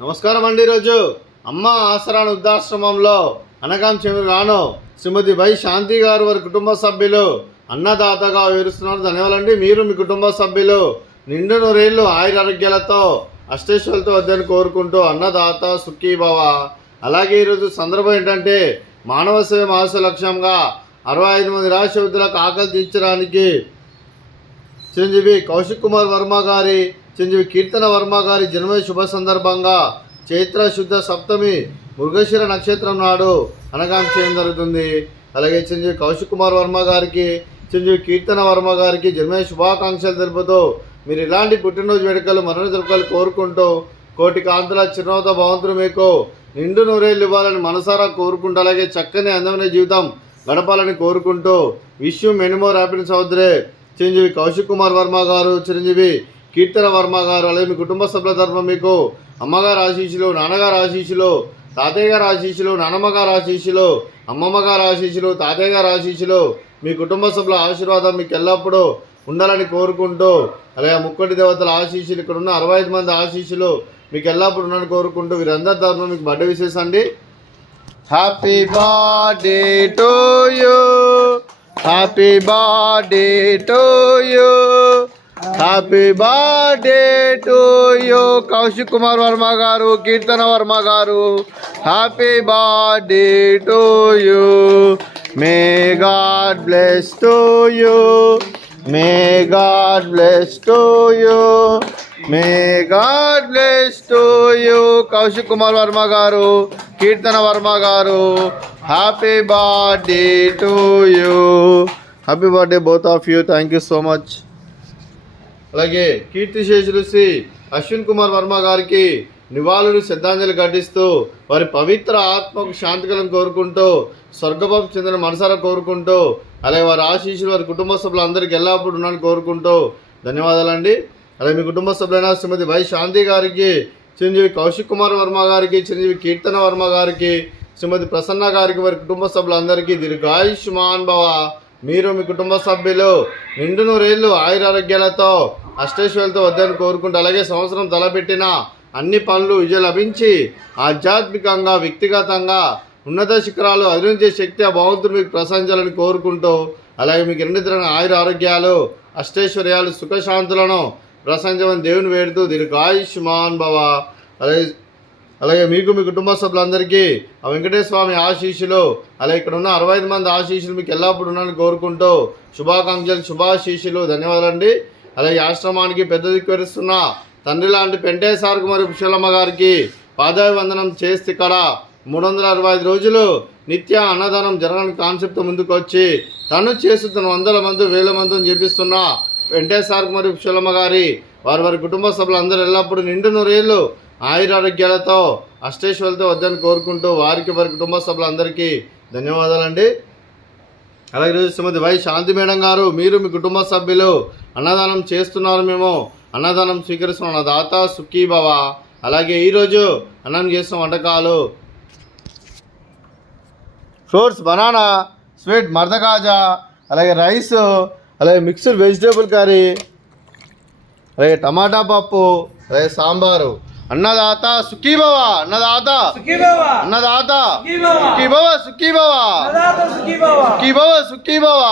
నమస్కారం అండి. ఈరోజు అమ్మ ఆసరాన్ వృద్ధాశ్రమంలో అనగాం చెమిరాను శ్రీమతి వై శాంతి గారు వారి కుటుంబ సభ్యులు అన్నదాతగా వివరిస్తున్నారు. ధన్యవాదాలండి. మీరు మీ కుటుంబ సభ్యులు నిండు నూరేళ్లు ఆయురారోగ్యాలతో అష్టేశ్వరులతో వద్దని కోరుకుంటూ అన్నదాత సుఖీభవ. అలాగే ఈరోజు సందర్భం ఏంటంటే మానవ సేవ మాస లక్ష్యంగా 65 మంది రాష్ట్ర విద్యులకు ఆకలి తీర్చడానికి చిరంజీవి కౌశిక్ కుమార్ వర్మ గారి, చిరంజీవి కీర్తన వర్మ గారి జన్మదిన శుభ సందర్భంగా చైత్ర శుద్ధ సప్తమి మృగశిర నక్షత్రం నాడు అనగాం చేయడం జరుగుతుంది. అలాగే చిరంజీవి కౌశిక్ కుమార్ వర్మ గారికి, చిరంజీవి కీర్తన వర్మ గారికి జన్మదిన శుభాకాంక్షలు తెలుపుతూ మీరు ఇలాంటి పుట్టినరోజు వేడుకలు మరణ జరుపుకలు కోరుకుంటూ కోటి కాంతుల చిరునవ్వుతో భగవంతుడు మీకు నిండు నూరేళ్ళు ఇవ్వాలని మనసారా కోరుకుంటూ అలాగే చక్కని అందమైన జీవితం గడపాలని కోరుకుంటూ wish you many more happiness సహోదరే చిరంజీవి కౌశిక్ కుమార్ వర్మ గారు, చిరంజీవి కీర్తన వర్మ గారు, అలాగే మీ కుటుంబ సభ్యుల తరఫున మీకు అమ్మగారు ఆశీస్సులు, నాన్నగారు ఆశీస్సులు, తాతయ్య గారు ఆశీస్సులు, నానమ్మ గారు ఆశీస్సులు, అమ్మమ్మ గారు ఆశీస్సులు, తాతయ్య గారు ఆశీస్సులు, మీ కుటుంబ సభ్యుల ఆశీర్వాదం మీకు ఎల్లప్పుడూ ఉండాలని కోరుకుంటూ అలాగే ముక్కోటి దేవతల ఆశీస్సులు, ఇక్కడ ఉన్న 65 మంది ఆశీస్సులు మీకు ఎల్లప్పుడు ఉండాలని కోరుకుంటూ వీరందరి తరఫున మీకు బర్త్డే విషెస్ అండి. Happy birthday to you, happy birthday to you, happy birthday to you Kaushik Kumar Varma గారు, కీర్తన వర్మ గారు, happy birthday to you. May God bless to you, may God bless to you, may God bless to you Kaushik Kumar Varma గారు, కీర్తన వర్మ గారు, happy birthday to you. Happy birthday both of you. Thank you so much. అలాగే కీర్తిశేషులు శ్రీ అశ్విన్ కుమార్ వర్మ గారికి నివాళులు శ్రద్ధాంజలి ఘటిస్తూ వారి పవిత్ర ఆత్మకు శాంతికలను కోరుకుంటూ స్వర్గబాబు చెందిన మనసారా కోరుకుంటూ అలాగే వారి ఆశీస్సులు వారి కుటుంబ సభ్యులందరికీ ఎల్లప్పుడూ ఉన్నారని కోరుకుంటూ ధన్యవాదాలండి. అలాగే మీ కుటుంబ సభ్యులైన శ్రీమతి వై శాంతి గారికి, చిరంజీవి కౌశిక్ కుమార్ వర్మ గారికి, చిరంజీవి కీర్తన వర్మ గారికి, శ్రీమతి ప్రసన్న గారికి, వారి కుటుంబ సభ్యులందరికీ దీర్ఘాయుష్మాన్ భవ. మీరు మీ కుటుంబ సభ్యులు నిండు నూరేళ్లు ఆయురారోగ్యాలతో అష్టైశ్వర్యాలతో వద్దని కోరుకుంటూ అలాగే సంవత్సరం తలపెట్టిన అన్ని పనులు విజయం లభించి ఆధ్యాత్మికంగా వ్యక్తిగతంగా ఉన్నత శిఖరాలు అధిరించే శక్తి ఆ భగవంతుడు మీకు ప్రసాదించాలని కోరుకుంటూ అలాగే మీకు ఎన్నితరమైన ఆయుర ఆరోగ్యాలు అష్టైశ్వర్యాలు సుఖశాంతులను ప్రసాదించమని దేవుని వేడుతూ దీర్ఘాయుష్మాన్ భవ. అలాగే మీకు మీ కుటుంబ సభ్యులందరికీ ఆ వెంకటేశ్వర స్వామి ఆశీస్సులు అలాగే ఇక్కడ ఉన్న 65 మంది ఆశీస్సులు మీకు ఎల్లప్పుడు ఉన్నారని కోరుకుంటూ శుభాకాంక్షలు శుభాశీస్సులు ధన్యవాదాలండి. అలాగే ఆశ్రమానికి పెద్ద దిక్కువరిస్తున్న తండ్రి లాంటి పెంటేశ్వరకు మరియు పుష్పలమ్మ గారికి పాదాభివందనం చేస్తే ఇక్కడ 365 రోజులు నిత్య అన్నదానం జరగడానికి కాన్సెప్ట్ ముందుకు వచ్చి తను చేస్తున్న 100 మంది 1000 మందిని చేపిస్తున్న వెంకటేశ్వరకు మరియు పుష్పలమ్మ గారి వారి కుటుంబ సభ్యులందరూ ఎల్లప్పుడూ నిండు నూరేళ్ళు ఆయురారోగ్యాలతో అష్టైశ్వర్యాలతో వద్దని కోరుకుంటూ వారికి వారి కుటుంబ సభ్యులందరికీ ధన్యవాదాలండి. అలాగే ఈరోజు శ్రీమతి వై శాంతి మేడం గారు, మీరు మీ కుటుంబ సభ్యులు అన్నదానం చేస్తున్నారు, మేము అన్నదానం స్వీకరిస్తున్నాం, దాత సుఖీభవ. అలాగే ఈరోజు అన్నం చేస్తున్న వంటకాలు ఫ్రూట్స్, బనానా, స్వీట్, మర్దకాజా, అలాగే రైస్, అలాగే మిక్స్డ్ వెజిటేబుల్ కర్రీ, అలాగే టమాటా పప్పు, అలాగే సాంబారు. అన్నదాత సుఖీభవ, అన్నదాత అన్నదాత సుఖీభవ, సుఖీభవ, సుఖీభవ, సుఖీభవ.